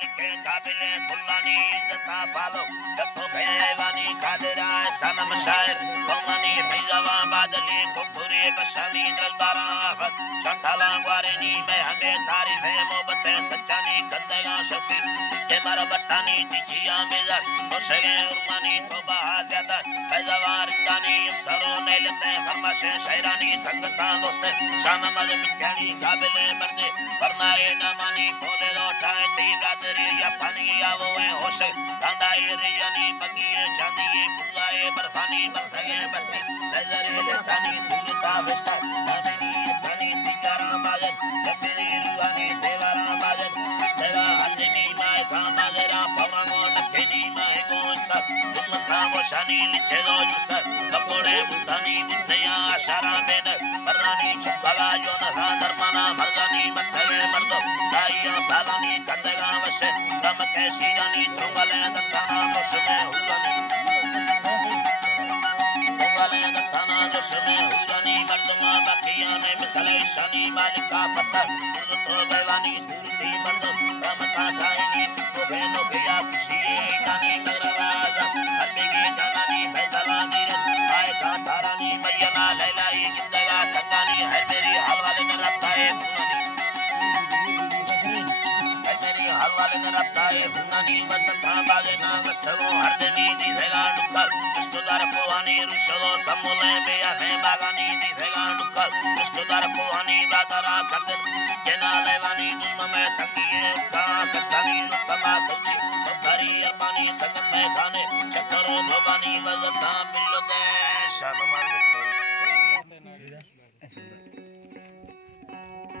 लिखे काबिले खुल्लानी इज्जता पालो जत्तो भैवानी कादरा सनम शायर कौमानी फिजावा बादली कुकुरी बशानी दरबारा शंठाला ग्वारेनी मैं हमें तारीफ है मोहब्बत सच्चानी गंदगा शफी के मर बट्टानी जिजिया मेजर मुशगे उर्मानी तौबा ज्यादा फैजावा रिंदानी सरो ने लेते फरमाशे शायरानी संगता दोस्त शान मद मिठानी काबिले मर्दे वरनाए न मानी बोले लौटाए ती रादरी या पानी या वो है होश डांडाए रियानी बगिए चांदी बुलाए बरफानी बरफगे बत्ती नजर लेतानी सुनता विस्ता नामनी सनी सिकारा बाजन जबरी रुवानी सेवारा बाजन तेरा हदनी माय का मगरा पवनो नखेनी माय को सब तुमता वो शानी लिचे दो जुसर कपड़े मुतानी मुतया आशारा बेद बरानी चुपगा जो न दरमाना मर्दानी मत्तवे मर्दो साइया सालानी कंदगा वशे रम कैसी रानी त्रुंगले दत्ताना मुसमे हुलानी त्रुंगले दत्ताना मुसमे हुलानी मर्दमा बकिया ने मिसले शानी मालिका पत्थर तो देवानी सूरती मर्दो रमता खाएगी तो भेनो भैया खुशी गानी नगरवाजा हरबेगी जानानी फैसला नीरत आए का तारानी मैया लैलाई जिंदगा कंगानी है मेरी हलवाले में रफ्ताए हलवाले ने रफ्ताए हुनानी वसंता बागे ना वसलो हरदनी दी भेगा डुकर इष्टदार कोहानी रुशलो समोले बेया है बागानी दी भेगा डुकर इष्टदार कोहानी बादरा खंडन केना लेवानी दुम में तंगिए का कष्टानी लुकमा सजी तरी अरबानी संगत में खाने चक्करो भोगानी वजता मिलो दे शर्मा